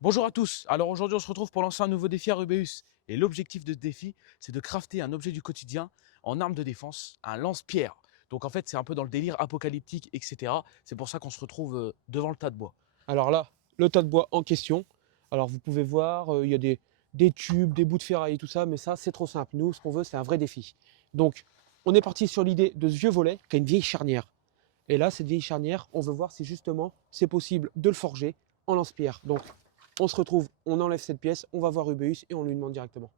Bonjour à tous, alors aujourd'hui on se retrouve pour lancer un nouveau défi à Rubeus. Et l'objectif de ce défi, c'est de crafter un objet du quotidien en arme de défense, un lance-pierre. Donc en fait c'est un peu dans le délire apocalyptique, etc. C'est pour ça qu'on se retrouve devant le tas de bois. Alors là, le tas de bois en question. Alors vous pouvez voir, il y a des tubes, des bouts de ferraille et tout ça, mais ça c'est trop simple. Nous, ce qu'on veut, c'est un vrai défi. Donc, on est parti sur l'idée de ce vieux volet qui a une vieille charnière. Et là, cette vieille charnière, on veut voir si justement c'est possible de le forger en lance-pierre. Donc, on se retrouve, on enlève cette pièce, on va voir Rubeus et on lui demande directement.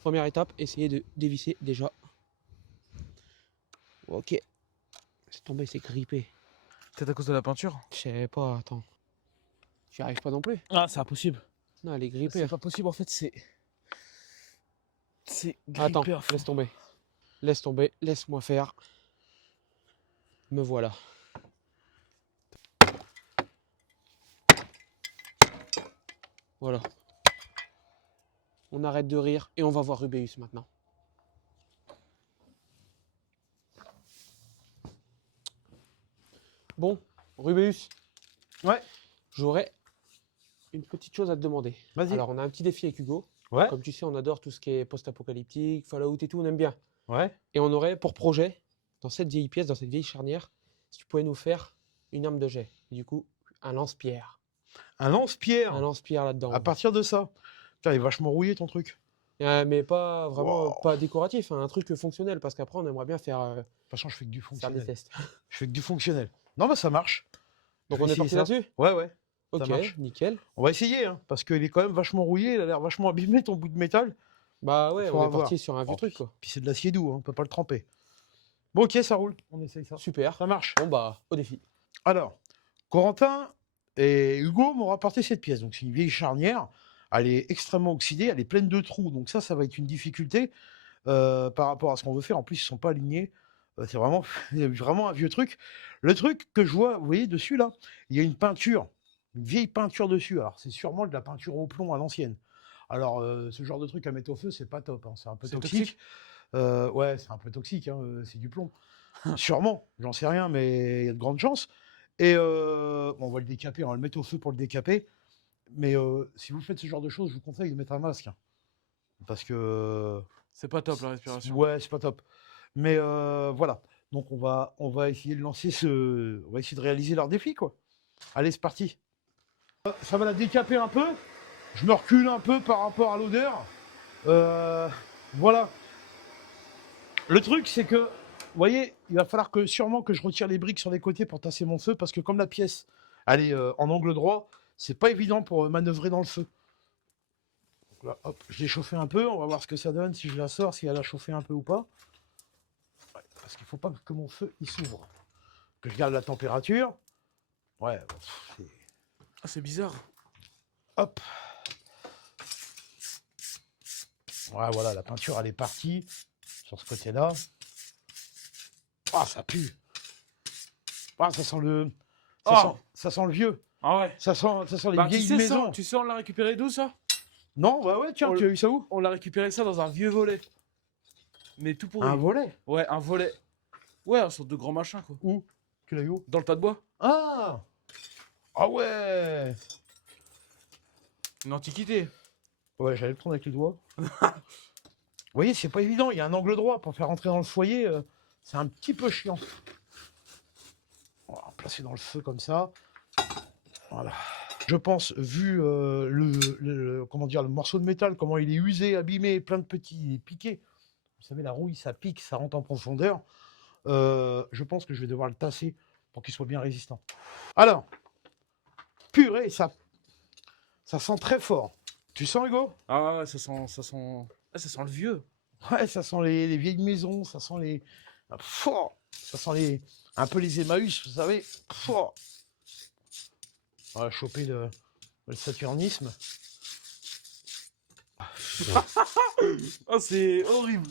Première étape, essayer de dévisser déjà. Ok, c'est tombé, c'est grippé. Peut-être à cause de la peinture? Je sais pas, attends. J'y arrive pas non plus. Ah, c'est impossible. Non, elle est grippée. C'est pas possible en fait, c'est Attends, grippé à fond. laisse tomber. Laisse tomber, laisse-moi faire. Me voilà. Voilà. On arrête de rire et on va voir Rubeus maintenant. Bon, Rubeus, Ouais, j'aurais une petite chose à te demander. vas-y. Alors, on a un petit défi avec Hugo. Ouais, Comme tu sais, on adore tout ce qui est post-apocalyptique, Fallout et tout, on aime bien. ouais. Et on aurait pour projet, dans cette vieille pièce, dans cette vieille charnière, si tu pouvais nous faire une arme de jet. Et du coup, un lance-pierre. Un lance-pierre. Un lance-pierre là-dedans. À partir de ça. Putain, il est vachement rouillé ton truc. Mais pas vraiment, Wow. pas décoratif, hein, un truc fonctionnel, parce qu'après, on aimerait bien faire, De toute façon, je fais que du faire des fonctionnel. tests. Je fais que du fonctionnel. Non, bah ça marche. Donc Je vais on est essayer parti ça. là-dessus? Ouais, ouais. Ça Ok, marche. nickel. On va essayer, hein, parce qu'il est quand même vachement rouillé. Il a l'air vachement abîmé ton bout de métal. Bah Il ouais, on faudra est voir. parti sur un vieux Oh, truc, quoi. puis c'est de l'acier doux, hein, on peut pas le tremper. Bon, ok, ça roule. On essaye ça. Super. Ça marche. Bon bah, au défi. Alors, Corentin et Hugo m'ont rapporté cette pièce. Donc, c'est une vieille charnière. Elle est extrêmement oxydée. Elle est pleine de trous. Donc, ça va être une difficulté par rapport à ce qu'on veut faire. En plus, ils ne sont pas alignés. C'est vraiment, vraiment un vieux truc. Le truc que je vois, vous voyez, dessus, là, il y a une peinture. Une vieille peinture dessus. Alors, c'est sûrement de la peinture au plomb à l'ancienne. Alors, ce genre de truc à mettre au feu, c'est pas top, hein. C'est un peu C'est toxique. Ouais, c'est un peu toxique, hein, c'est du plomb. Sûrement, j'en sais rien, mais il y a de grandes chances. Et bon, on va le décaper, on va le mettre au feu pour le décaper. Mais si vous faites ce genre de choses, je vous conseille de mettre un masque, hein. Parce que C'est pas top la respiration. ouais, c'est pas top. Mais voilà. Donc on va essayer de lancer on va essayer de réaliser leur défi, quoi. Allez, c'est parti. Ça va la décaper un peu. Je me recule un peu par rapport à l'odeur. Voilà. Le truc, c'est que, vous voyez, il va falloir sûrement que je retire les briques sur les côtés pour tasser mon feu, parce que comme la pièce, elle est en angle droit, c'est pas évident pour manœuvrer dans le feu. Donc là, hop, je l'ai chauffé un peu, on va voir ce que ça donne, si je la sors, si elle a chauffé un peu ou pas. Ouais, parce qu'il faut pas que mon feu, il s'ouvre. Que je garde la température. Ouais, c'est... Ah, c'est bizarre. Hop. Ouais, voilà, la peinture, elle est partie sur ce côté-là. Ah, ça pue. Ah, ça sent le... Ça sent le vieux. Ah ouais. Ça sent les Bah, vieilles maisons. tu sais, on l'a récupéré d'où ça? Non, bah ouais, tiens, On tu as eu ça où? On l'a récupéré ça dans un vieux volet. Mais tout pourri. Un volet. Ouais, un volet. Ouais, un sorte de grand machin quoi. Où? Tu l'as eu où? Dans le tas de bois. Ah! Ah ouais! Une antiquité. Ouais, j'allais le prendre avec les doigts. Vous voyez, c'est pas évident, il y a un angle droit pour faire rentrer dans le foyer, c'est un petit peu chiant. On va placer dans le feu comme ça. Voilà. Je pense, vu comment dire, le morceau de métal, comment il est usé, abîmé, plein de petits piquets. Vous savez, la rouille, ça pique, ça rentre en profondeur. Je pense que je vais devoir le tasser pour qu'il soit bien résistant. Alors, purée, ça sent très fort. Tu sens, Hugo? Ah ouais, ah, ça sent le vieux. Ouais, ça sent les vieilles maisons, ça sent les... Fort. Ça sent un peu les Emmaüs, vous savez. Fort. On va choper le saturnisme. Ah, c'est horrible.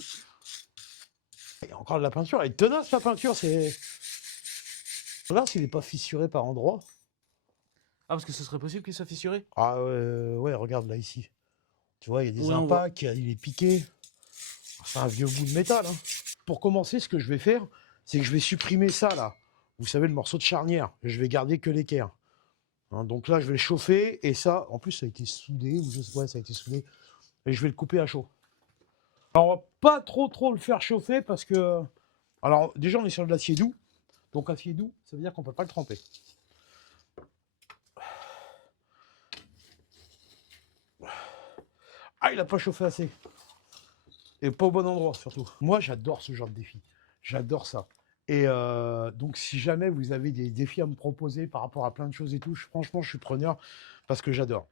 Il y a encore de la peinture, elle est tenace la peinture, c'est... Regarde s'il n'est pas fissuré par endroits. Ah, parce que ce serait possible qu'il soit fissuré? Ah ouais, regarde là, ici. Tu vois, il y a des Ouais, on voit. impacts, il est piqué. C'est un vieux bout de métal, hein. Pour commencer, ce que je vais faire, c'est que je vais supprimer ça, là. vous savez, le morceau de charnière. Je vais garder que l'équerre. Hein, donc là, je vais le chauffer. Et ça, en plus, ça a été soudé. Ouais, ça a été soudé. Et je vais le couper à chaud. Alors, on va pas trop le faire chauffer parce que... Alors, déjà, on est sur de l'acier doux. Donc, acier doux, ça veut dire qu'on ne peut pas le tremper. Ah, il n'a pas chauffé assez. Et pas au bon endroit, surtout. Moi, j'adore ce genre de défi. J'adore ça. Et donc, si jamais vous avez des défis à me proposer par rapport à plein de choses et tout, franchement, je suis preneur parce que j'adore.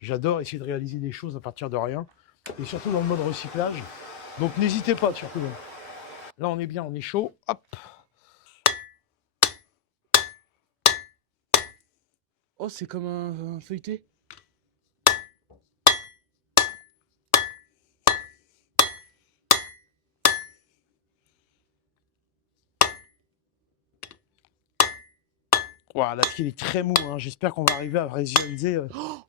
J'adore essayer de réaliser des choses à partir de rien. Et surtout dans le mode recyclage. Donc, n'hésitez pas, surtout. Là, on est bien, on est chaud. Hop. Oh, c'est comme un feuilleté. Voilà, l'acier il est très mou. Hein. J'espère qu'on va arriver à réaliser.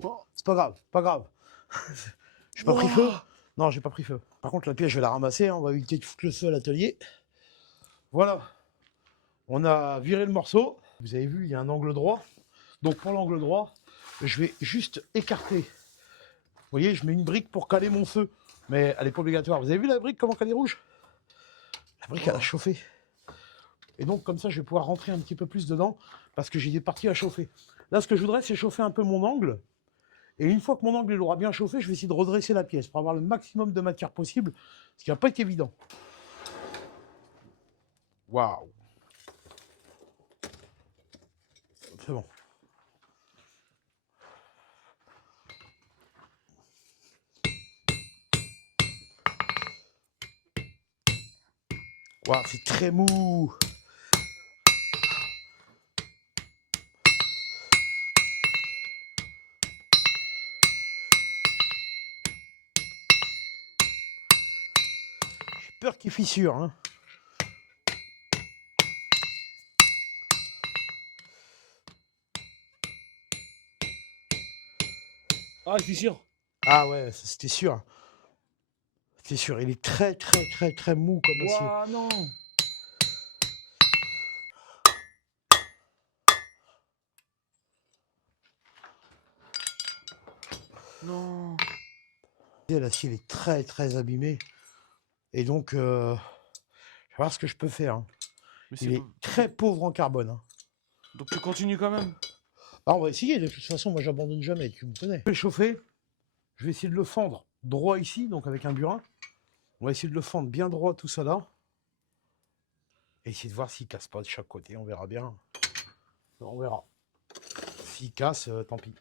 Oh, c'est pas grave, pas grave. J'ai pas pris feu. Wouah. Non, j'ai pas pris feu. Par contre, la pièce, je vais la ramasser. Hein. On va éviter de foutre le feu à l'atelier. Voilà. On a viré le morceau. Vous avez vu, il y a un angle droit. Donc, pour l'angle droit, je vais juste écarter. Vous voyez, je mets une brique pour caler mon feu. Mais elle n'est pas obligatoire. Vous avez vu la brique, comment elle est rouge? La brique, elle a chauffé. Et donc, comme ça, je vais pouvoir rentrer un petit peu plus dedans parce que j'ai des parties à chauffer. Là, ce que je voudrais, c'est chauffer un peu mon angle. Et une fois que mon angle il aura bien chauffé, je vais essayer de redresser la pièce pour avoir le maximum de matière possible, ce qui va pas être évident. Waouh! C'est bon. Waouh, c'est très mou! J'ai peur qu'il fissure, hein. Ah, je suis sûr. Ah ouais, c'était sûr. C'était sûr, il est très mou comme acier. Ouah, non. Non. L'acier il est très abîmé. Et donc, je vais voir ce que je peux faire. Hein. Mais Il est très pauvre en carbone. Hein. Donc tu continues quand même. Ah, on va essayer, de toute façon, moi j'abandonne jamais, tu me connais. Je vais le chauffer, je vais essayer de le fendre droit ici, donc avec un burin. On va essayer de le fendre bien droit, tout ça là. Et essayer de voir s'il casse pas de chaque côté, on verra bien. On verra. S'il casse, tant pis.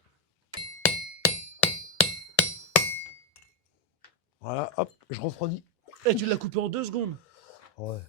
Voilà, hop, je refroidis. Et tu l'as coupé en 2 secondes. Ouais.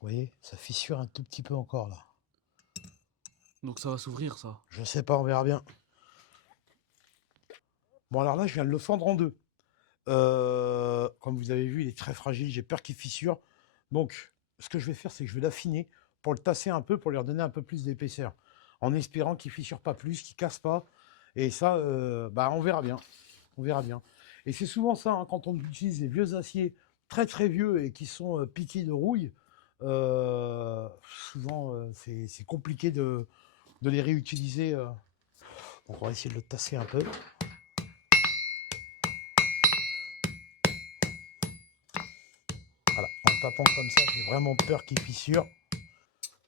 Vous voyez, ça fissure un tout petit peu encore là. Donc ça va s'ouvrir ça. Je sais pas, on verra bien. Bon, alors là, je viens de le fendre en deux. Comme vous avez vu, il est très fragile, j'ai peur qu'il fissure. Donc, ce que je vais faire, c'est que je vais l'affiner pour le tasser un peu, pour lui redonner un peu plus d'épaisseur. En espérant qu'il fissure pas plus, qu'il casse pas. Et ça, bah, on verra bien. On verra bien. Et c'est souvent ça, hein, quand on utilise des vieux aciers très vieux et qui sont piqués de rouille, souvent c'est compliqué de les réutiliser. Donc on va essayer de le tasser un peu. Voilà, en tapant comme ça, j'ai vraiment peur qu'il fissure.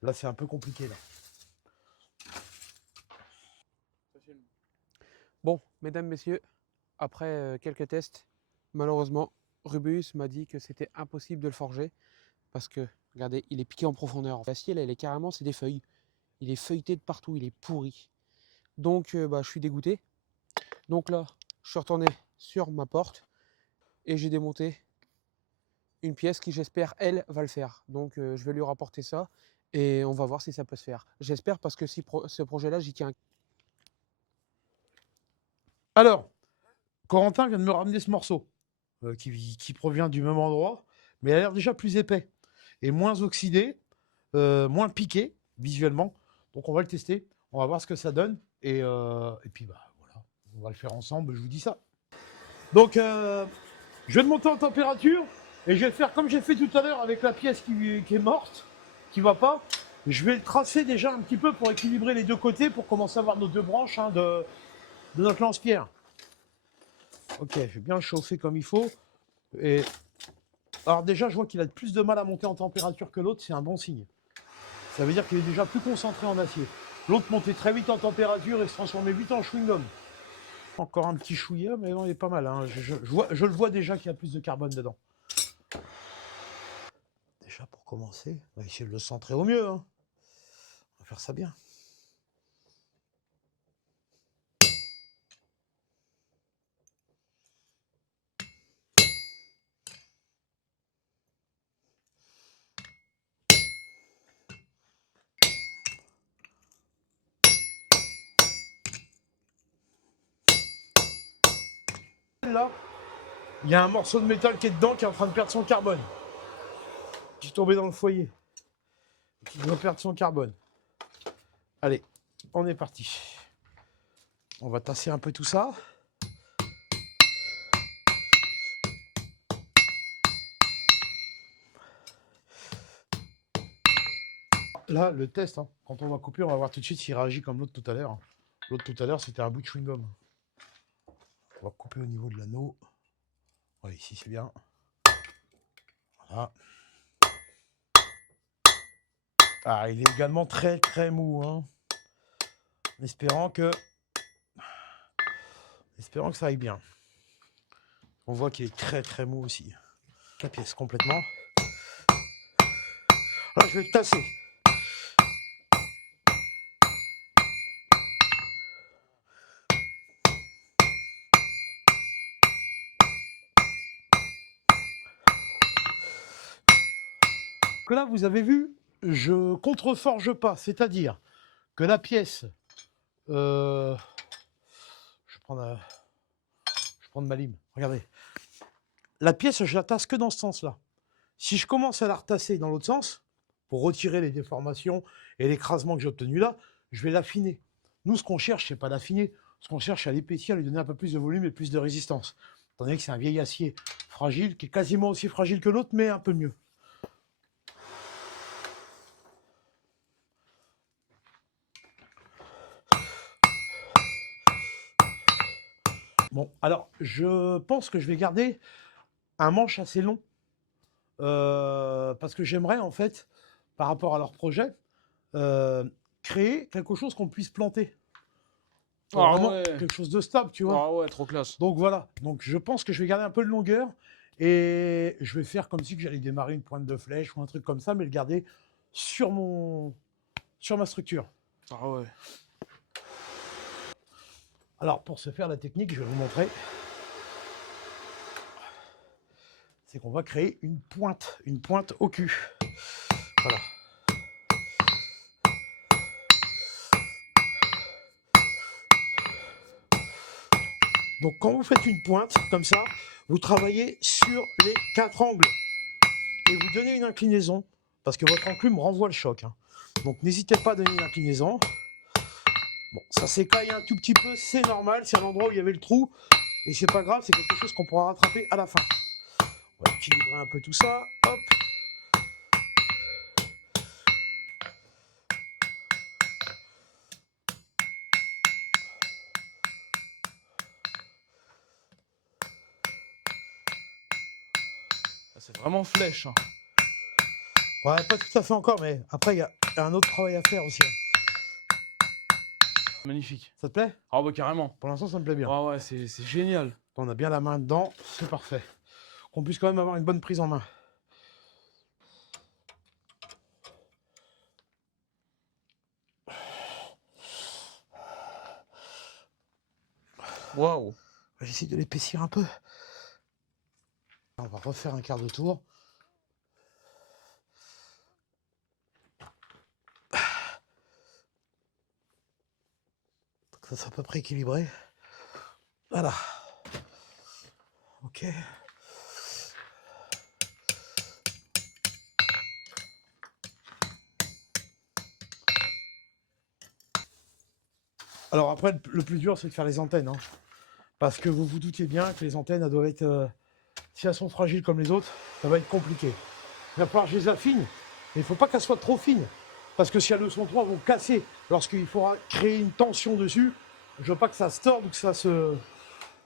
Là, c'est un peu compliqué. Là. Bon, mesdames, messieurs, après quelques tests, malheureusement, Rubeus m'a dit que c'était impossible de le forger parce que, regardez, il est piqué en profondeur. L'acier, là, il est carrément, c'est des feuilles. Il est feuilleté de partout, il est pourri. Donc, bah, je suis dégoûté. Donc là, je suis retourné sur ma porte et j'ai démonté une pièce qui, j'espère, elle, va le faire. Donc, je vais lui rapporter ça et on va voir si ça peut se faire. J'espère parce que si ce projet-là, j'y tiens. Alors, Corentin vient de me ramener ce morceau qui provient du même endroit, mais il a l'air déjà plus épais et moins oxydé, moins piqué visuellement. Donc on va le tester, on va voir ce que ça donne et puis bah voilà, on va le faire ensemble, je vous dis ça. Donc je vais le monter en température et je vais faire comme j'ai fait tout à l'heure avec la pièce qui est morte, qui va pas. Je vais le tracer déjà un petit peu pour équilibrer les deux côtés pour commencer à avoir nos deux branches hein, de notre lance-pierre. Ok, je vais bien le chauffer comme il faut. Et alors déjà, je vois qu'il a plus de mal à monter en température que l'autre, c'est un bon signe. Ça veut dire qu'il est déjà plus concentré en acier. L'autre montait très vite en température et se transformait vite en chewing-gum. Encore un petit chouïa, mais non, il est pas mal. Hein. Je le vois déjà qu'il y a plus de carbone dedans. Déjà, pour commencer, on va essayer de le centrer au mieux. Hein. On va faire ça bien. Là, il y a un morceau de métal qui est dedans qui est en train de perdre son carbone. Qui est tombé dans le foyer. Qui va perdre son carbone. Allez, on est parti. On va tasser un peu tout ça. Là, le test, hein, quand on va couper, on va voir tout de suite s'il réagit comme l'autre tout à l'heure. L'autre tout à l'heure, c'était un bout de chewing-gum. On va couper au niveau de l'anneau. Ouais, ici, c'est bien. Voilà. Ah, il est également très, très mou. Hein. Espérant que ça aille bien. On voit qu'il est très, très mou aussi. La pièce complètement. Là, je vais le tasser. Que là, vous avez vu, je contreforge pas, c'est-à-dire que la pièce, je vais prendre ma lime, regardez, la pièce, je la tasse que dans ce sens-là. Si je commence à la retasser dans l'autre sens, pour retirer les déformations et l'écrasement que j'ai obtenu là, je vais l'affiner. Nous, ce qu'on cherche, c'est pas l'affiner, ce qu'on cherche, c'est à l'épaissir, à lui donner un peu plus de volume et plus de résistance. Étant donné que c'est un vieil acier fragile, qui est quasiment aussi fragile que l'autre, mais un peu mieux. Bon, alors, je pense que je vais garder un manche assez long parce que j'aimerais, en fait, par rapport à leur projet, créer quelque chose qu'on puisse planter. Vraiment quelque chose de stable, tu vois. Ah ouais, trop classe. Donc voilà, donc je pense que je vais garder un peu de longueur et je vais faire comme si que j'allais démarrer une pointe de flèche ou un truc comme ça, mais le garder sur ma structure. Ah ouais. Alors pour ce faire, la technique, je vais vous montrer. C'est qu'on va créer une pointe au cul. Voilà. Donc quand vous faites une pointe comme ça, vous travaillez sur les 4 angles et vous donnez une inclinaison parce que votre enclume renvoie le choc. Hein. Donc n'hésitez pas à donner une inclinaison. Bon, ça s'écaille un tout petit peu, c'est normal, c'est un endroit où il y avait le trou et c'est pas grave, c'est quelque chose qu'on pourra rattraper à la fin. On va équilibrer un peu tout ça. Hop. C'est vraiment flèche. Hein. Ouais, pas tout à fait encore, mais après il y a un autre travail à faire aussi. Magnifique. Ça te plaît? Ah bah carrément. Pour l'instant, ça me plaît bien. Ah ouais, c'est génial. On a bien la main dedans, c'est parfait. Qu'on puisse quand même avoir une bonne prise en main. Waouh. J'essaie de l'épaissir un peu. On va refaire un quart de tour. Ça soit à peu près équilibré. Voilà. Ok. Alors après, le plus dur, c'est de faire les antennes. Hein. Parce que vous vous doutez bien que les antennes, elles doivent être... si elles sont fragiles comme les autres, ça va être compliqué. Il va falloir que je les affine. Mais il ne faut pas qu'elles soient trop fines. Parce que si elles le sont trop, elles vont casser. Lorsqu'il faudra créer une tension dessus, je veux pas que ça se torde ou que ça se...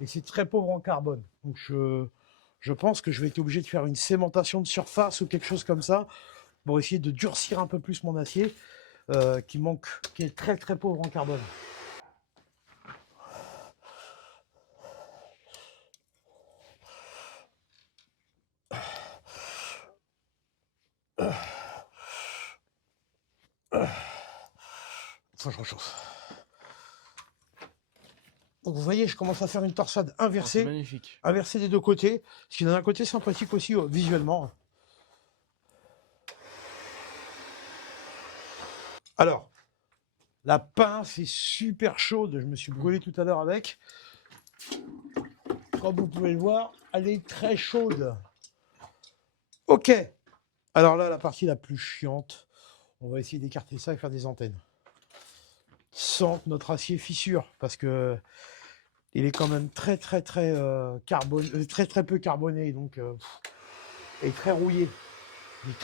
Et c'est très pauvre en carbone. Donc je pense que je vais être obligé de faire une cémentation de surface ou quelque chose comme ça pour essayer de durcir un peu plus mon acier qui est très très pauvre en carbone. Faut que je rechauffe. Donc vous voyez, je commence à faire une torsade C'est inversée, magnifique. inversée des deux côtés, ce qui donne un côté sympathique aussi visuellement. Alors, la pince est super chaude, je me suis brûlé tout à l'heure avec. Comme vous pouvez le voir, elle est très chaude. Ok, alors là, la partie la plus chiante, on va essayer d'écarter ça et faire des antennes. Sans que notre acier fissure, parce que il est quand même très très très très très peu carboné, donc et très rouillé, il est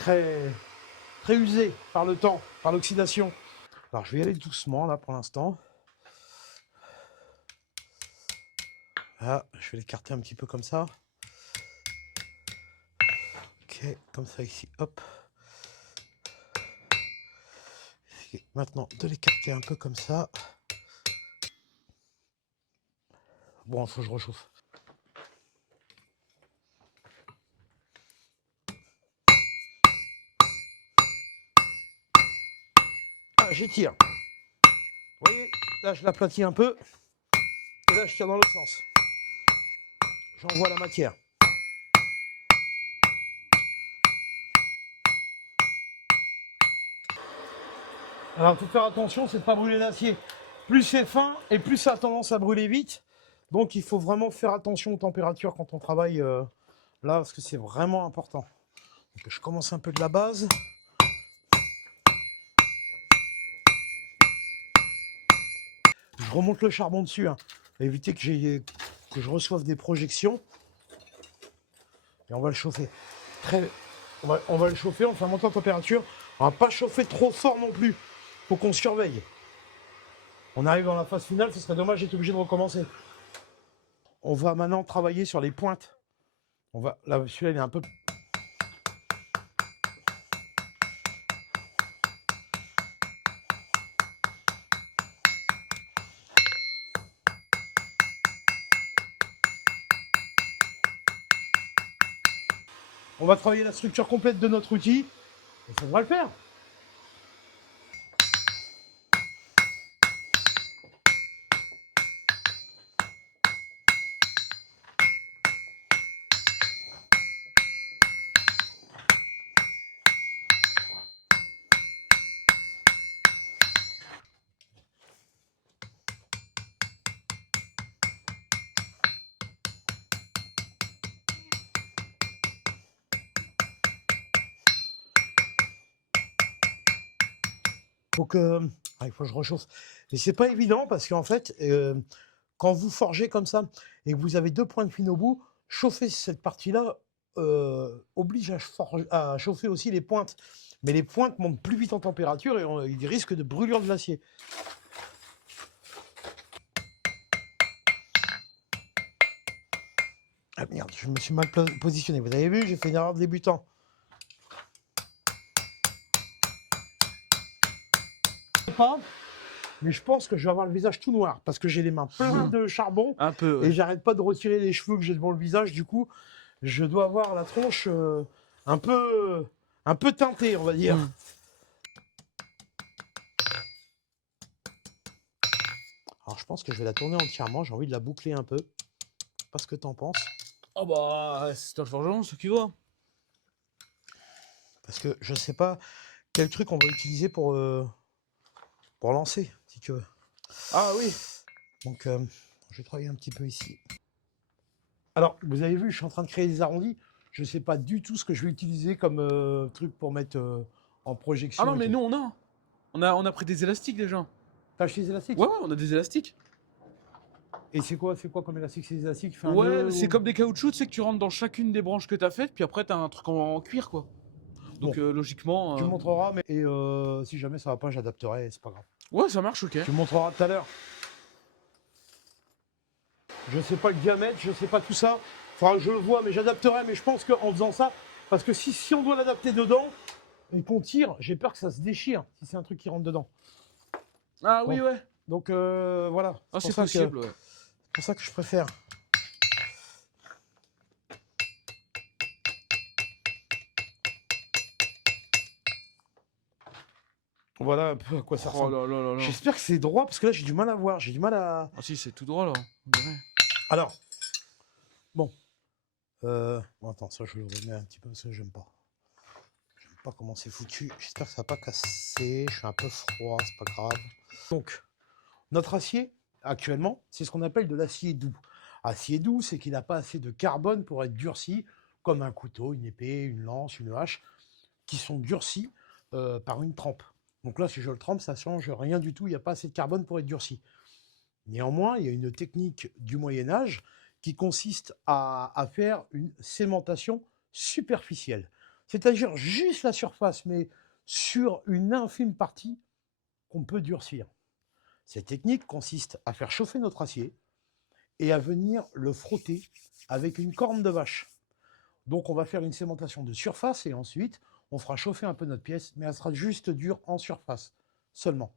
très usé par le temps, par l'oxydation. Alors je vais y aller doucement là pour l'instant. Là, je vais l'écarter un petit peu comme ça. Ok, comme ça ici, hop. Et maintenant de l'écarter un peu comme ça. Bon, il faut que je rechauffe. Ah, j'étire. Vous voyez, là je l'aplatis un peu. Et là je tire dans l'autre sens. J'envoie la matière. Alors il faut faire attention, c'est de ne pas brûler l'acier. Plus c'est fin et plus ça a tendance à brûler vite. Donc il faut vraiment faire attention aux températures quand on travaille là, parce que c'est vraiment important. Donc, je commence un peu de la base. Je remonte le charbon dessus, hein, éviter que je reçoive des projections. Et on va le chauffer. On va le chauffer, on va faire monter en température. On va pas chauffer trop fort non plus. Faut qu'on surveille. On arrive dans la phase finale, ce serait dommage d'être obligé de recommencer. On va maintenant travailler sur les pointes. Là, celui-là, il est un peu... On va travailler la structure complète de notre outil. Et ça devrait le faire. Il faut que je rechauffe. Et c'est pas évident parce qu'en fait, quand vous forgez comme ça et que vous avez deux points de fil au bout, chauffer cette partie-là oblige à chauffer aussi les pointes. Mais les pointes montent plus vite en température et il risque de brûlure de l'acier. Ah merde, je me suis mal positionné. Vous avez vu, j'ai fait une erreur de débutant. Pas, mais je pense que je vais avoir le visage tout noir parce que j'ai les mains pleines de charbon Un peu. et j'arrête pas de retirer les cheveux que j'ai devant le visage. Du coup, je dois avoir la tronche un peu teintée, on va dire. Alors, je pense que je vais la tourner entièrement. J'ai envie de la boucler un peu. Pas ce que t'en penses. Oh bah, c'est toi le forgeron, ce qui va. Parce que je sais pas quel truc on va utiliser pour lancer, si tu veux. Ah oui. Donc, je vais travailler un petit peu ici. Alors, vous avez vu, je suis en train de créer des arrondis. Je ne sais pas du tout ce que je vais utiliser comme truc pour mettre en Ah projection non, et mais tout. nous, on a pris des élastiques déjà. T'as acheté des élastiques? Ouais, ouais, on a des élastiques. Et c'est quoi comme élastique? C'est des élastiques qui fait un Ouais, nœud c'est ou... comme des caoutchoucs, tu sais que tu rentres dans chacune des branches que t'as faites, puis après t'as un truc en cuir, quoi. Bon, Donc logiquement, tu me montreras, mais et, si jamais ça va pas, j'adapterai, c'est pas grave. ouais, ça marche, ok. Tu me montreras tout à l'heure. Je sais pas le diamètre, je sais pas tout ça. Enfin, je le vois, mais j'adapterai. Mais je pense qu'en faisant ça, parce que si on doit l'adapter dedans et qu'on tire, j'ai peur que ça se déchire si c'est un truc qui rentre dedans. Ah Bon. oui, ouais. Donc voilà. Ah, c'est pour ça possible, ouais. c'est pour ça que je préfère. Voilà un peu à quoi ça Oh ressemble. là là là là. J'espère que c'est droit parce que là j'ai du mal à voir. J'ai du mal à. Ah si, c'est tout droit là. On dirait. Alors, bon. Bon, attends, ça je le remets un petit peu parce que j'aime pas. J'aime pas comment c'est foutu. J'espère que ça va pas casser. Je suis un peu froid, c'est pas grave. Donc, notre acier, actuellement, c'est ce qu'on appelle de l'acier doux. Acier doux, c'est qu'il n'a pas assez de carbone pour être durci, comme un couteau, une épée, une lance, une hache, qui sont durcis par une trempe. Donc là, si je le trempe, ça change rien du tout. Il n'y a pas assez de carbone pour être durci. Néanmoins, il y a une technique du Moyen Âge qui consiste à faire une sémentation superficielle. C'est-à-dire juste la surface, mais sur une infime partie qu'on peut durcir. Cette technique consiste à faire chauffer notre acier et à venir le frotter avec une corne de vache. Donc on va faire une sémentation de surface et ensuite on fera chauffer un peu notre pièce, mais elle sera juste dure en surface seulement.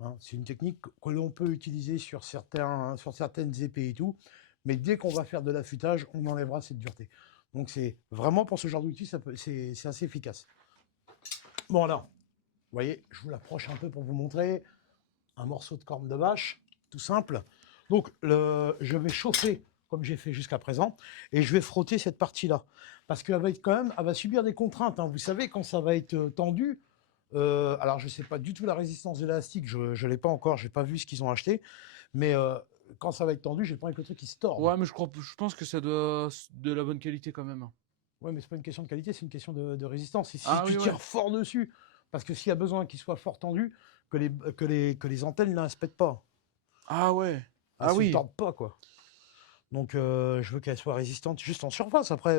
Hein, c'est une technique que l'on peut utiliser sur certaines épées et tout, mais dès qu'on va faire de l'affûtage, on enlèvera cette dureté. Donc c'est vraiment pour ce genre d'outil, c'est assez efficace. Bon alors, vous voyez, je vous l'approche un peu pour vous montrer un morceau de corne de vache, tout simple. Donc je vais chauffer comme j'ai fait jusqu'à présent, et je vais frotter cette partie-là, parce qu'elle va être quand même, elle va subir des contraintes. Hein. Vous savez, quand ça va être tendu, alors je ne sais pas du tout la résistance de l'élastique, je ne l'ai pas encore, je n'ai pas vu ce qu'ils ont acheté, mais quand ça va être tendu, j'ai pas envie que le truc qui se tord. Ouais, mais je pense que ça doit de la bonne qualité quand même. Ouais, mais c'est pas une question de qualité, c'est une question de résistance. Et si Ah tu oui, ouais. tires fort dessus, parce que s'il y a besoin qu'il soit fort tendu, que les antennes ne se pètent pas. Ah ouais. Elles Ah se oui. tordent pas, quoi. Donc je veux qu'elle soit résistante juste en surface. Après,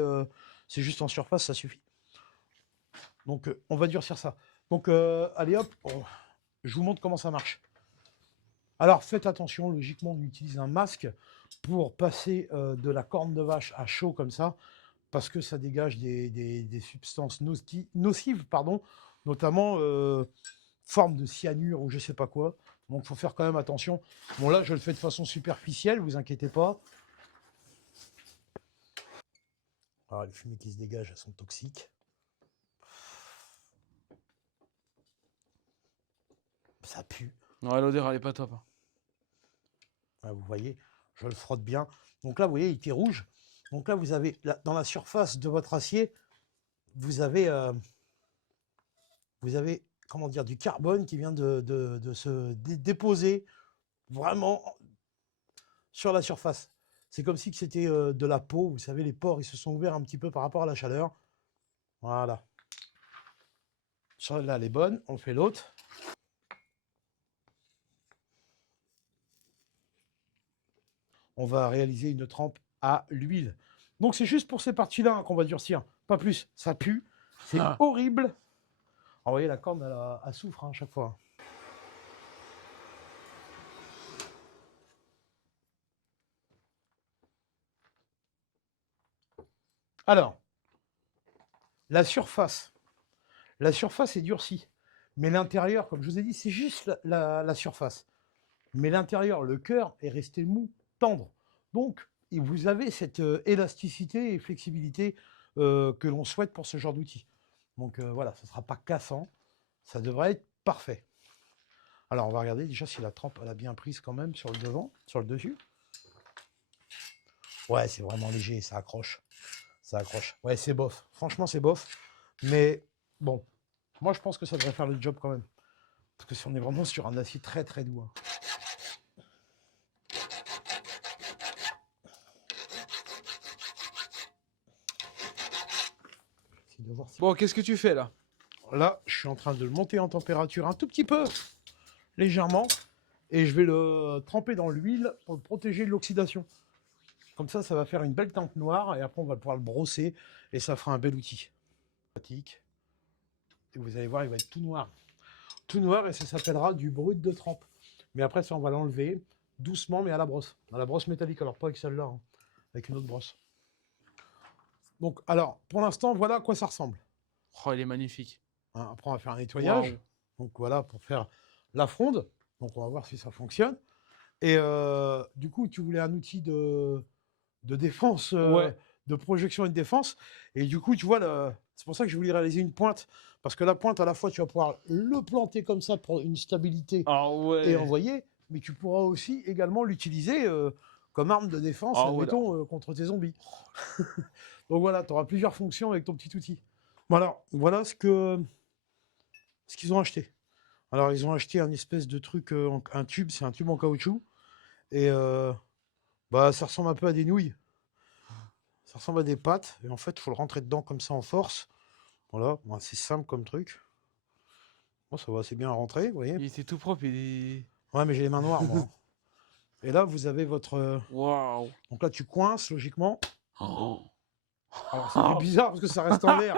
c'est juste en surface, ça suffit. Donc on va durcir ça. Donc allez hop, je vous montre comment ça marche. Alors faites attention, logiquement on utilise un masque pour passer de la corne de vache à chaud comme ça, parce que ça dégage des substances nocives, pardon, notamment forme de cyanure ou je sais pas quoi. Donc il faut faire quand même attention. Bon là je le fais de façon superficielle, vous inquiétez pas. Alors, les fumées qui se dégagent, elles sont toxiques. Ça pue. Ouais, l'odeur elle est pas top. Vous voyez, je le frotte bien. Donc là, vous voyez, il était rouge. Donc là, vous avez, dans la surface de votre acier, vous avez, comment dire, du carbone qui vient de se déposer vraiment sur la surface. C'est comme si c'était de la peau. Vous savez, les pores, ils se sont ouverts un petit peu par rapport à la chaleur. Voilà. Celle-là, elle est bonne. On fait l'autre. On va réaliser une trempe à l'huile. Donc c'est juste pour ces parties-là qu'on va durcir. Pas plus. Ça pue. C'est horrible. Alors, vous voyez, la corne, elle souffre à chaque fois. Alors, la surface. La surface est durcie. Mais l'intérieur, comme je vous ai dit, c'est juste la surface. Mais l'intérieur, le cœur, est resté mou, tendre. Donc, vous avez cette élasticité et flexibilité que l'on souhaite pour ce genre d'outil. Donc voilà, ça ne sera pas cassant. Ça devrait être parfait. Alors, on va regarder déjà si la trempe elle a bien prise quand même sur le devant, sur le dessus. Ouais, c'est vraiment léger, ça accroche. Ça accroche. Ouais, c'est bof. Franchement, c'est bof. Mais bon, moi, je pense que ça devrait faire le job quand même. Parce que si on est vraiment sur un acier très très doux. Hein. de voir si... Bon, qu'est-ce que tu fais là? Là, je suis en train de le monter en température un tout petit peu, légèrement, et je vais le tremper dans l'huile pour le protéger de l'oxydation. Comme ça va faire une belle teinte noire, et après on va pouvoir le brosser, et ça fera un bel outil. Pratique. Et vous allez voir, il va être tout noir. Tout noir, et ça s'appellera du brut de trempe. Mais après, ça, on va l'enlever doucement, mais à la brosse métallique, alors pas avec celle-là, hein, avec une autre brosse. Donc, alors, pour l'instant, voilà à quoi ça ressemble. Oh, il est magnifique. Hein, après, on va faire un nettoyage. Waouh. Donc voilà, pour faire la fronde. Donc on va voir si ça fonctionne. Et du coup, tu voulais un outil de défense, Ouais. de projection et de défense. Et du coup, tu vois, c'est pour ça que je voulais réaliser une pointe. Parce que la pointe, à la fois, tu vas pouvoir le planter comme ça pour une stabilité Ah et ouais. envoyer. Mais tu pourras aussi également l'utiliser comme arme de défense, Ah ouais, là. admettons, contre tes zombies. Donc voilà, tu auras plusieurs fonctions avec ton petit outil. Bon alors, voilà ce qu'ils ont acheté. Alors, ils ont acheté un espèce de truc, un tube, c'est un tube en caoutchouc. Et bah, ça ressemble un peu à des nouilles. Ça ressemble à des pâtes. Et en fait, il faut le rentrer dedans comme ça en force. Voilà, bon, c'est simple comme truc. Bon, ça va assez bien rentrer, vous voyez. Il était tout propre. Ouais, mais j'ai les mains noires, moi. Et là, vous avez votre... Waouh. Donc là, tu coinces, logiquement. Oh. Alors, ça fait bizarre parce que ça reste en l'air.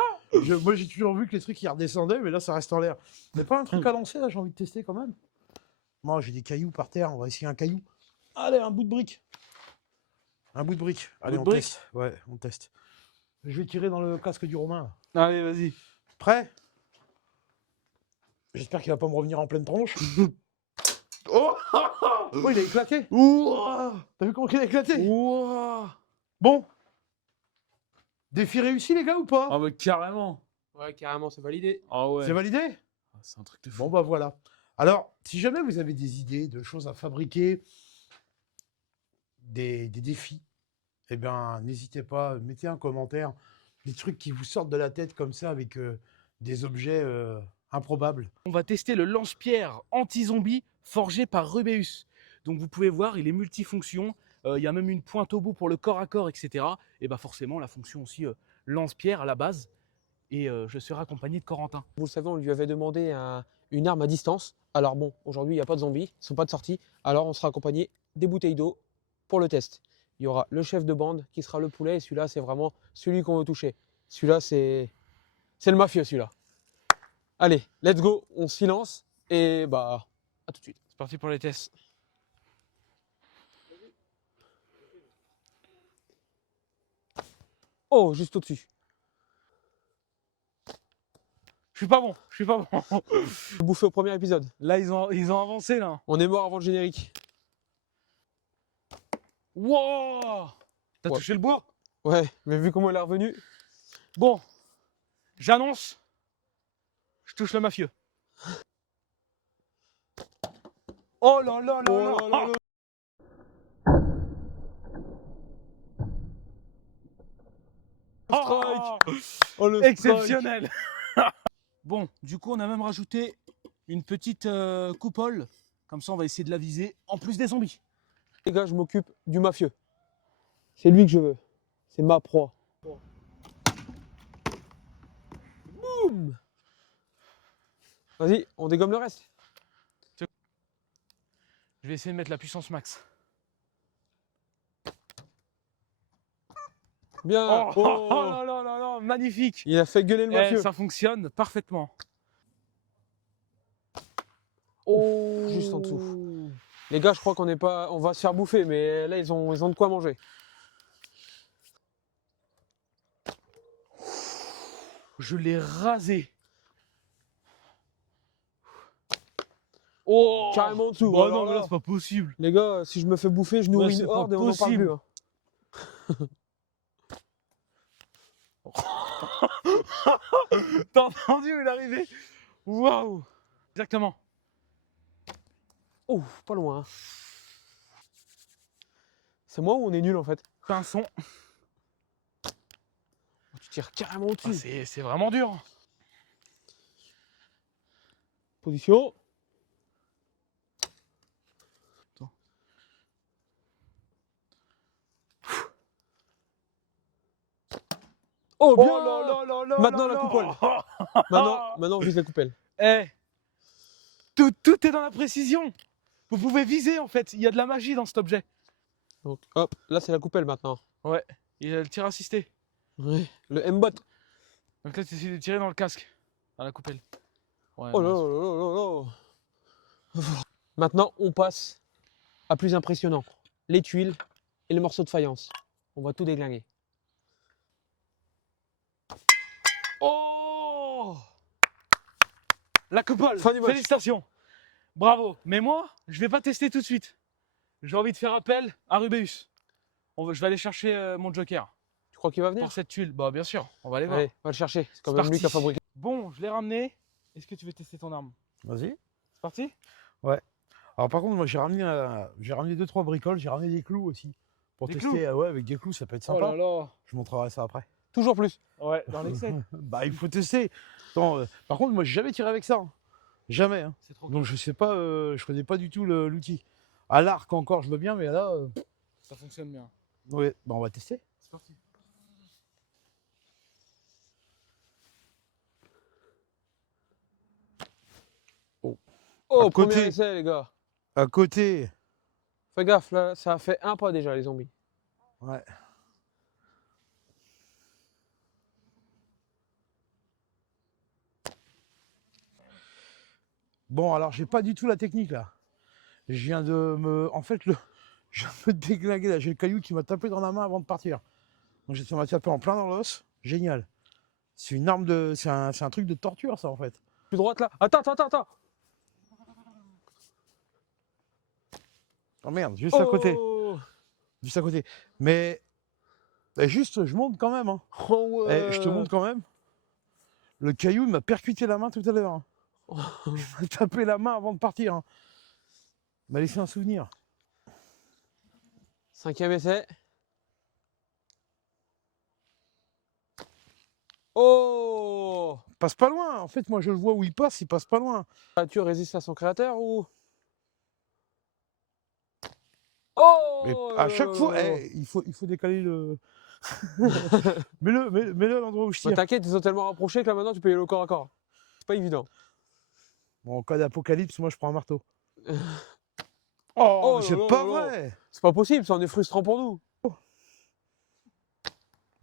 Moi, j'ai toujours vu que les trucs, ils redescendaient, mais là, ça reste en l'air. Mais pas un truc à lancer, là, j'ai envie de tester quand même. Moi, j'ai des cailloux par terre, on va essayer un caillou. Allez, un bout de brique. Un bout de brique. Allez, bout on de brique. teste. Ouais, on teste. Je vais tirer dans le casque du Romain. Là. Allez, vas-y. Prêt? J'espère qu'il va pas me revenir en pleine tronche. Oh. Oh, il a éclaté. Ouah. T'as vu comment il a éclaté? Ouah. Bon. Défi réussi, les gars, ou pas? Ah bah carrément. Ouais, carrément, c'est validé. Ah ouais. C'est validé? Ah, c'est un truc de fou. Bon, bah voilà. Alors, si jamais vous avez des idées de choses à fabriquer, des défis, eh bien, n'hésitez pas, mettez un commentaire. Des trucs qui vous sortent de la tête comme ça avec des objets improbables. On va tester le lance-pierre anti-zombie forgé par Rubeus. Donc vous pouvez voir, il est multifonction. Il y a même une pointe au bout pour le corps à corps, etc. Et bah forcément, la fonction aussi lance-pierre à la base. Et je serai accompagné de Corentin. Vous le savez, on lui avait demandé une arme à distance. Alors bon, aujourd'hui, il n'y a pas de zombies, ils ne sont pas de sortie. Alors on sera accompagné des bouteilles d'eau pour le test. Il y aura le chef de bande qui sera le poulet. Et celui-là, c'est vraiment celui qu'on veut toucher. Celui-là, c'est le mafieux, celui-là. Allez, let's go, on s'y lance. Et bah, à tout de suite. C'est parti pour les tests. Oh, juste au-dessus. Je suis pas bon, je suis pas bon. J'ai bouffé au premier épisode. Là, ils ont avancé, là. On est mort avant le générique. Wow. T'as Ouais. touché le bois? Ouais, mais vu comment elle est revenue. Bon, j'annonce, je touche le mafieux. Oh là là là Oh là, là là. Ah. Oh, le Exceptionnel. Bon, du coup, on a même rajouté une petite coupole. Comme ça, on va essayer de la viser, en plus des zombies. Les gars, je m'occupe du mafieux. C'est lui que je veux. C'est ma proie. Boum. Vas-y, on dégomme le reste. Je vais essayer de mettre la puissance max. Bien. Oh, Oh. oh là là là là, magnifique. Il a fait gueuler le Eh, mafieux. ça fonctionne parfaitement. Oh. Juste en dessous. Les gars, je crois qu'on est pas, on va se faire bouffer, mais là ils ont de quoi manger. Je l'ai rasé. Oh, Carrément en dessous. Bah Alors non, mais là, là, c'est pas possible. les gars, si je me fais bouffer, je nourris c'est une pas horde et on n'en parle possible. plus. Hein. T'as entendu, il est arrivé. Waouh. Exactement. Oh, pas loin. Hein. C'est moi ou on est nul en fait? Pinson. Oh, tu tires carrément Ah, au-dessus. c'est vraiment dur. Position. Attends. Oh, bien. là là là Maintenant, là la là. coupole. Maintenant, on vise la coupelle. Eh, tout est dans la précision. Vous pouvez viser en fait. Il y a de la magie dans cet objet. Donc, hop, là, c'est la coupelle maintenant. Ouais. Il y a le tir assisté. Ouais. Le M-bot. Donc là, tu essaies de tirer dans le casque. Dans la coupelle. Ouais, Oh là mince. là là là là. Maintenant, on passe à plus impressionnant. Les tuiles et les morceaux de faïence. On va tout déglinguer. Oh, la coupole. Fin du match. Félicitations. Bravo. Mais moi, je vais pas tester tout de suite. J'ai envie de faire appel à Rubeus. Je vais aller chercher mon joker Tu crois qu'il va venir? pour cette tuile. Bah bien sûr, on va aller voir. Allez, on va le chercher. C'est quand C'est même lui parti. qui a fabriqué. Bon, je l'ai ramené. Est-ce que tu veux tester ton arme? Vas-y. C'est parti? Alors par contre, moi j'ai ramené 2-3 bricoles, j'ai ramené des clous aussi. Pour Des tester, clous ouais, avec des clous, ça peut être Oh sympa. là là. Je montrerai ça après. Toujours plus. Ouais, dans l'excès. Bah il faut tester. Attends, par contre, moi j'ai jamais tiré avec ça. Hein. Jamais. Hein. C'est trop Donc je sais pas, je connais pas du tout l'outil. À l'arc encore, je veux bien, mais là, Ça fonctionne bien. ouais, bah on va tester. C'est parti. Oh, À premier côté. essai, les gars. À côté, Fais gaffe, là, ça a fait un pas déjà, les zombies. ouais. Bon, alors j'ai pas du tout la technique là. Je viens de me. En fait, je viens de me déglinguer là. J'ai le caillou qui m'a tapé dans la main avant de partir. Donc ça m'a tapé en plein dans l'os. Génial. C'est une arme de. C'est un truc de torture ça en fait. Plus droite, là. Attends. Oh merde, juste à côté. Oh, Juste à côté. Mais. Juste, je monte quand même. Hein. oh ouais. Je te montre quand même. Le caillou m'a percuté la main tout à l'heure. Hein. Il m'a tapé la main avant de partir. Hein. Il m'a laissé un souvenir. 5e essai. Oh! Passe pas loin. En fait, moi je le vois où il passe pas loin. La créature résiste à son créateur ou? Oh! Mais à chaque fois, il faut décaler le. mets-le à l'endroit où je Bah, tire. t'inquiète, ils sont tellement rapprochés que là maintenant tu peux y aller au corps à corps. C'est pas évident. Bon, en cas d'apocalypse, moi je prends un marteau. Oh, là c'est là pas là là. vrai! C'est pas possible, ça en est frustrant pour nous.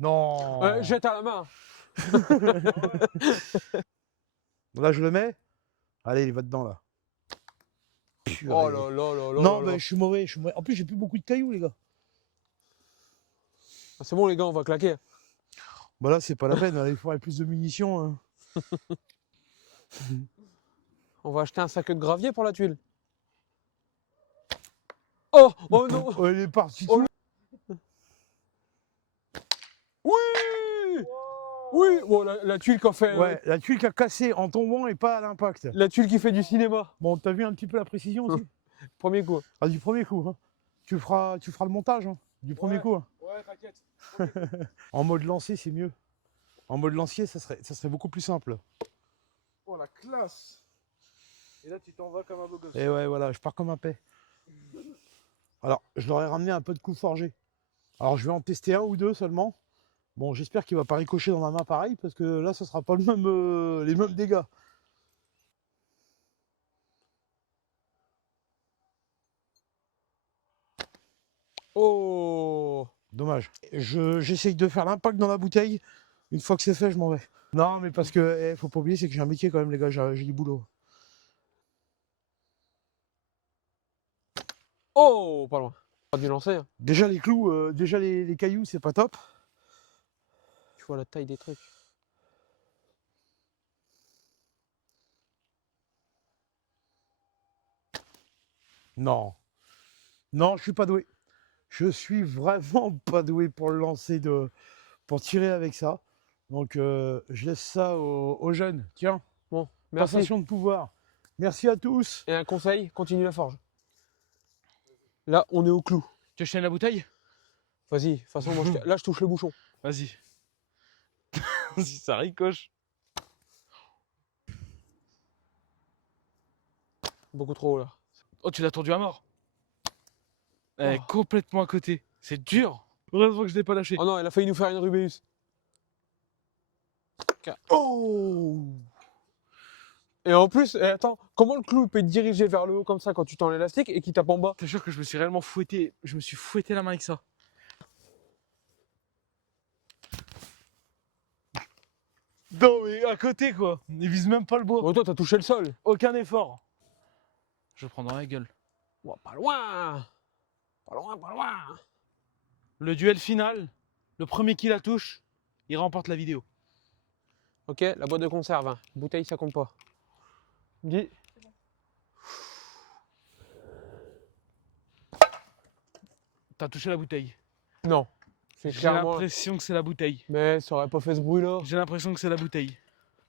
Non! Jette à la main. Là, je le mets. Allez, il va dedans là. Purée. Oh là là là là. Non, là mais là. je suis mauvais. En plus, j'ai plus beaucoup de cailloux, les gars. Ah, c'est bon les gars, on va claquer. Bah là, c'est pas la peine. Là, il faudrait plus de munitions. Hein. On va acheter un sac de gravier pour la tuile. Oh! Oh non! Oh, il est parti. Oh, Oui! Oui! Bon, la tuile qui fait. Ouais, la tuile qui a cassé en tombant et pas à l'impact. La tuile qui fait du cinéma. Bon, t'as vu un petit peu la précision aussi? Premier coup. Ah, du premier coup. Hein. Tu feras le montage hein, du premier coup. Hein. Ouais, t'inquiète. En mode lancé, c'est mieux. En mode lancier, ça serait beaucoup plus simple. Oh la classe. Et là, tu t'en vas comme un beau gosse. Et ouais, voilà, je pars comme un paix. Alors, je leur ai ramené un peu de coups forgés. Alors, je vais en tester un ou deux seulement. Bon, j'espère qu'il va pas ricocher dans ma main pareil, parce que là, ça sera pas le même, les mêmes dégâts. Oh! Dommage. J'essaye de faire l'impact dans la bouteille. Une fois que c'est fait, je m'en vais. Non, mais parce que, faut pas oublier, c'est que j'ai un métier quand même, les gars, j'ai du boulot. Oh! Pas loin. Pas dû lancer. Hein. Déjà, les clous, déjà les cailloux, c'est pas top. Tu vois la taille des trucs. Non. Non, je suis pas doué. Je suis vraiment pas doué pour le lancer pour tirer avec ça. Donc je laisse ça aux jeunes. Tiens, Bon, merci. passation de pouvoir. Merci à tous. Et un conseil, continue la forge. Là, on est au clou. Tu achètes la bouteille? Vas-y, de toute façon, moi, là, je touche le bouchon. Vas-y. Si ça ricoche. Beaucoup trop haut, là. Oh, tu l'as tordu à mort. Oh. Complètement à côté. C'est dur. Heureusement que je l'ai pas lâché. Oh non, elle a failli nous faire une Rubeus. Oh! Et en plus, attends, comment le clou peut te diriger vers le haut comme ça quand tu tends l'élastique et qu'il tape en bas? Je te jure que je me suis réellement fouetté. Je me suis fouetté la main avec ça. Non mais à côté quoi. Il vise même pas le bois. Bon, toi, t'as touché le sol. Aucun effort. Je prends dans la gueule. Oh, pas loin. Pas loin, pas loin. Le duel final, le premier qui la touche, il remporte la vidéo. Ok, la boîte de conserve. Hein. Bouteille, ça compte pas. Dis. T'as touché la bouteille. Non. C'est J'ai clairement. l'impression que c'est la bouteille. Mais ça aurait pas fait ce bruit-là. J'ai l'impression que c'est la bouteille.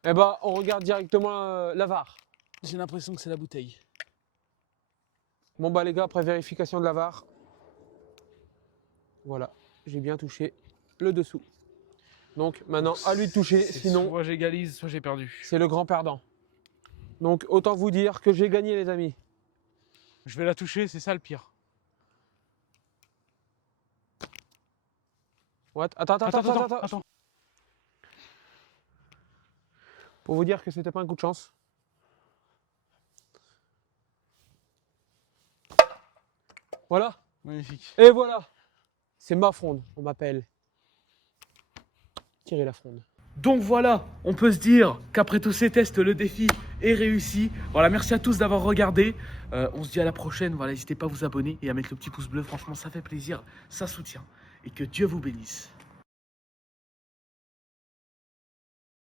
Eh bah, on regarde directement la VAR. J'ai l'impression que c'est la bouteille. Bon bah les gars, après vérification de la VAR, voilà, j'ai bien touché le dessous. Donc maintenant, à lui de toucher, sinon Soit j'égalise, soit j'ai perdu. c'est le grand perdant. Donc autant vous dire que j'ai gagné les amis. Je vais la toucher, c'est ça le pire. What? Attends. Pour vous dire que c'était pas un coup de chance. Voilà. Magnifique. Et voilà. C'est ma fronde, on m'appelle. Thierry Lafronde. Donc voilà, on peut se dire qu'après tous ces tests, le défi est réussi. Voilà, merci à tous d'avoir regardé. On se dit à la prochaine. Voilà, n'hésitez pas à vous abonner et à mettre le petit pouce bleu. Franchement, ça fait plaisir, ça soutient. Et que Dieu vous bénisse.